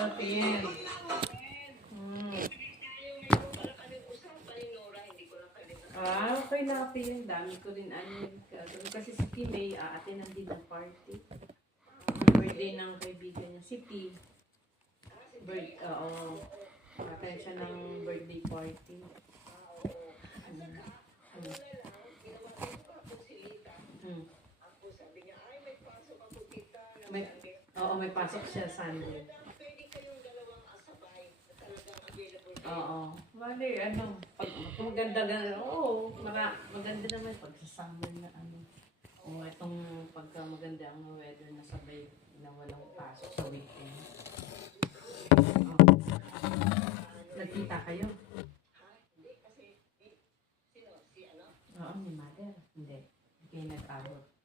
Natin. Hmm. Okay na ate yun. Dami ko rin ano. Kasi si Pinay, aatenan din ng party. Birthday ng kaibigan niya. Si P. Oo. Attend siya ng birthday party. May, may pasok siya Sunday. Oo. Mali, kung maganda maganda naman pag sa summer na ano. O itong pagka maganda ang weather na sabay na walang pasok sa weekend. Nagkita kayo? Oo, ni mother. Hindi. Hindi nag-abot.